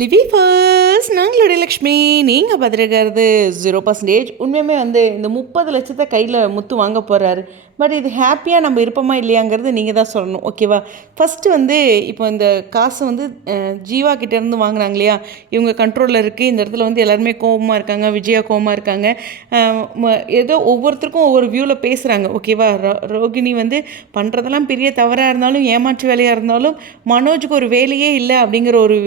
லிவிஃபர்ஸ் நாங்களுடைய லக்ஷ்மி. நீங்கள் பார்த்துருக்கிறது zero percentage உண்மையுமே வந்து இந்த முப்பது லட்சத்தை கையில் முத்து வாங்க போகிறாரு பட் இது ஹாப்பியாக நம்ம இருப்போமா இல்லையாங்கிறது நீங்கள் தான் சொல்லணும் ஓகேவா ஃபஸ்ட்டு வந்து இப்போ இந்த காசு வந்து ஜீவா கிட்டேருந்து வாங்கினாங்க இல்லையா? இவங்க கண்ட்ரோலில் இருக்குது இந்த இடத்துல வந்து எல்லாருமே கோபமாக இருக்காங்க விஜயா கோபமாக இருக்காங்க. ம- ஏதோ ஒவ்வொருத்தருக்கும் ஒவ்வொரு வியூவில் பேசுகிறாங்க ஓகேவா ரோ- ரோகிணி வந்து பண்ணுறதெல்லாம் பெரிய தவறாக இருந்தாலும் ஏமாற்று வேலையாக இருந்தாலும் மனோஜுக்கு ஒரு வேலையே இல்லை அப்படிங்கிற ஒரு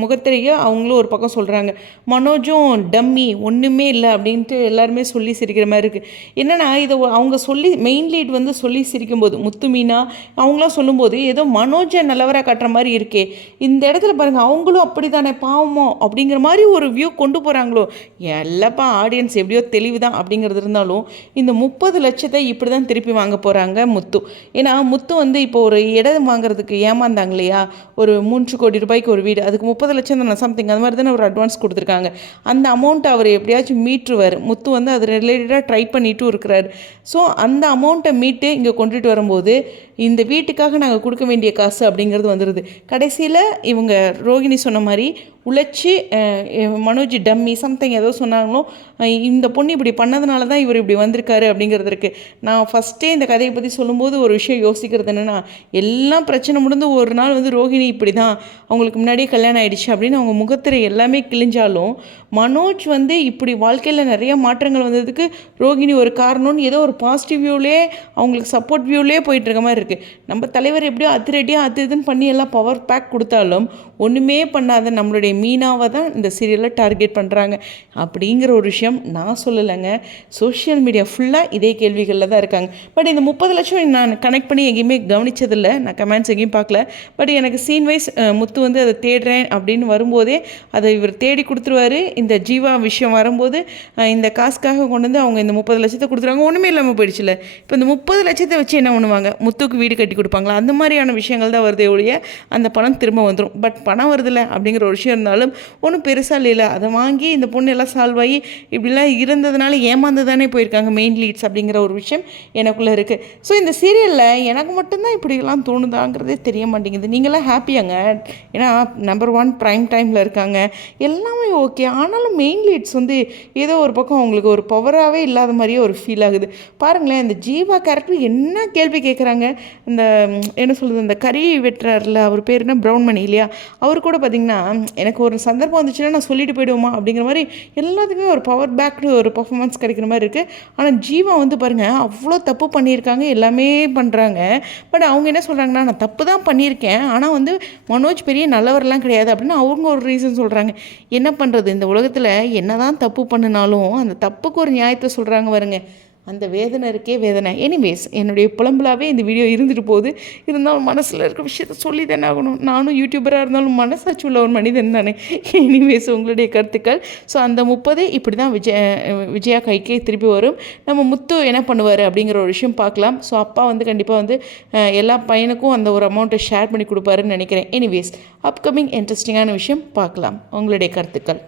முகத்திரையை அவங்களும் ஒரு பக்கம் சொல்கிறாங்க மனோஜும் டம்மி ஒன்றுமே இல்லை அப்படின்ட்டு எல்லாருமே சொல்லி சிரிக்கிற மாதிரி இருக்குது என்னென்னா இதை அவங்க சொல்லி மெயின்லி லீட் வந்து சொல்லி சிரிக்கும்போது முத்து மீனா அவங்களாம் சொல்லும்போது ஏதோ மனோஜ நல்லவராக காட்டுற மாதிரி இருக்கே. இந்த இடத்துல பாருங்கள் அவங்களும் அப்படி தானே பாவமோ அப்படிங்கிற மாதிரி ஒரு வியூ கொண்டு போகிறாங்களோ எல்லாப்பா ஆடியன்ஸ் எப்படியோ தெளிவு தான் அப்படிங்கிறது இருந்தாலும் இந்த முப்பது லட்சத்தை இப்படி தான் திருப்பி வாங்க போகிறாங்க முத்து. ஏன்னா முத்து வந்து இப்போ ஒரு இடம் வாங்குறதுக்கு ஏமாந்தாங்க இல்லையா ஒரு மூன்று கோடி ரூபாய்க்கு ஒரு வீடு அதுக்கு முப்பது லட்சம் தானே சம்திங் அது மாதிரி தானே ஒரு அட்வான்ஸ் கொடுத்துருக்காங்க. அந்த அமௌண்ட்டை அவர் எப்படியாச்சும் மீட்டுருவார். முத்து வந்து அது ரிலேட்டடாக ட்ரை பண்ணிட்டும் இருக்கிறார். ஸோ அந்த அமௌண்ட் அமௌண்ட்டை மீட்டு இங்கே கொண்டுட்டு வரும்போது இந்த வீட்டுக்காக நாங்கள் கொடுக்க வேண்டிய காசு அப்படிங்கிறது வந்துடுது கடைசியில் இவங்க ரோகிணி சொன்ன மாதிரி உழைச்சி மனோஜ் டம்மி சம்திங் ஏதோ சொன்னாங்களோ இந்த பொண்ணு இப்படி பண்ணதுனால தான் இவர் இப்படி வந்திருக்காரு அப்படிங்கிறது இருக்குது நான் ஃபஸ்ட்டே இந்த கதையை பற்றி சொல்லும்போது ஒரு விஷயம் யோசிக்கிறது என்னென்னா எல்லாம் பிரச்சனை முடிந்து ஒரு நாள் வந்து ரோகிணி இப்படி தான் அவங்களுக்கு முன்னாடியே கல்யாணம் ஆகிடுச்சு அப்படின்னு அவங்க முகத்திரை எல்லாமே கிழிஞ்சாலும் மனோஜ் வந்து இப்படி வாழ்க்கையில் நிறைய மாற்றங்கள் வந்ததுக்கு ரோகிணி ஒரு காரணம்னு ஏதோ ஒரு பாசிட்டிவ் வியூலே அவங்களுக்கு சப்போர்ட் வியூலேயே போயிட்டு இருக்க மாதிரி இருக்குது நம்ம தலைவர் எப்படியோ அதிரடியாக அது இதுன்னு பண்ணி எல்லாம் பவர் பேக் கொடுத்தாலும் ஒன்றுமே பண்ணாத நம்மளுடைய மீனாவை தான் இந்த சீரியலில் டார்கெட் பண்ணுறாங்க அப்படிங்கிற ஒரு விஷயம் நான் சொல்லலைங்க. சோஷியல் மீடியா ஃபுல்லாக இதே கேள்விகளில் தான் இருக்காங்க. பட் இந்த முப்பது லட்சம் நான் கனெக்ட் பண்ணி எங்கேயுமே கவனித்ததில்லை நான் கமெண்ட்ஸ் எங்கேயும் பார்க்கல. பட் எனக்கு சீன் வைஸ் முத்து வந்து அதை தேடுறேன் அப்படின்னு வரும்போதே அதை இவர் தேடி கொடுத்துருவாரு. இந்த ஜீவா விஷயம் வரும்போது இந்த காசுக்காக கொண்டு வந்து அவங்க இந்த முப்பது லட்சத்தை கொடுத்துருவாங்க. ஒன்றுமே இல்லாமல் போயிடுச்சுல இப்போ இந்த முப்பது லட்சத்தை வச்சு என்ன பண்ணுவாங்க? முத்துக்கு வீடு கட்டி கொடுப்பாங்களா? அந்த மாதிரியான விஷயங்கள் தான் வருதே ஒழிய அந்த பணம் திரும்ப வந்துடும் பட் பணம் வருதில்ல அப்படிங்கிற ஒரு விஷயம் இருந்தாலும் ஒன்றும் பெருசாக இல்லைல்ல. அதை வாங்கி இந்த பொண்ணு எல்லாம் சால்வ் ஆகி இப்படிலாம் இருந்ததுனால ஏமாந்து தானே போயிருக்காங்க மெயின் லீட்ஸ் அப்படிங்கிற ஒரு விஷயம் எனக்குள்ளே இருக்குது ஸோ இந்த சீரியலில் எனக்கு மட்டும்தான் இப்படிலாம் தோணுதாங்கிறதே தெரிய மாட்டேங்குது. நீங்களாம் ஹாப்பியாங்க ஏன்னா நம்பர் ஒன் ப்ரைம் டைமில் இருக்காங்க. எல்லாமே ஓகே ஆனாலும் மெயின் லீட்ஸ் வந்து ஏதோ ஒரு பக்கம் அவங்களுக்கு ஒரு பவராகவே இல்லாத மாதிரியே ஒரு ஃபீல் ஆகுது. பாருங்களேன் இந்த ஜீவா கேரக்டர் என்ன கேள்வி கேட்குறாங்க இந்த என்ன சொல்கிறது இந்த கறி வெட்டுறாருல அவர் பேர் என்ன? ப்ரௌன் மணி இல்லையா? அவர் கூட பார்த்திங்கன்னா எனக்கு ஒரு சந்தர்ப்பம் வந்துச்சுன்னா நான் சொல்லிட்டு போயிடுவோமா? அப்படிங்கிற மாதிரி எல்லாத்துக்குமே ஒரு பவர் பேக்டு ஒரு பர்ஃபார்மன்ஸ் கிடைக்கிற மாதிரி இருக்குது ஆனால் ஜீவா வந்து பாருங்கள் அவ்வளோ தப்பு பண்ணியிருக்காங்க எல்லாமே பண்ணுறாங்க பட் அவங்க என்ன சொல்கிறாங்கன்னா நான் தப்பு தான் பண்ணியிருக்கேன். ஆனால் வந்து மனோஜ் பெரிய நல்லவரெல்லாம் கிடையாது. அப்படின்னு அவங்க ஒரு ரீசன் சொல்கிறாங்க என்ன பண்ணுறது இந்த உலகத்தில் என்னதான் தப்பு பண்ணினாலும் அந்த தப்புக்கு ஒரு நியாயத்தை சொல்கிறாங்க பாருங்கள் அந்த வேதனை இருக்கே வேதனை. எனிவேஸ் என்னுடைய புலம்பலாகவே இந்த வீடியோ இருந்துட்டு போகுது. இருந்தாலும் மனசில் இருக்கிற விஷயத்த சொல்லி தானே ஆகணும். நானும் யூடியூபராக இருந்தாலும் மனசாட்சி உள்ள ஒரு மனிதன் தானே. எனிவேஸ் உங்களுடைய கருத்துக்கள். ஸோ அந்த முப்பது இப்படி தான் விஜய விஜயா கைக்கே திருப்பி வரும். நம்ம முத்து என்ன பண்ணுவார் அப்படிங்கிற ஒரு விஷயம் பார்க்கலாம். ஸோ அப்பா வந்து கண்டிப்பாக வந்து எல்லா பையனுக்கும் அந்த ஒரு அமௌண்ட்டை ஷேர் பண்ணி கொடுப்பாருன்னு நினைக்கிறேன். எனிவேஸ் அப்கமிங் இன்ட்ரெஸ்டிங்கான விஷயம் பார்க்கலாம். உங்களுடைய கருத்துக்கள்.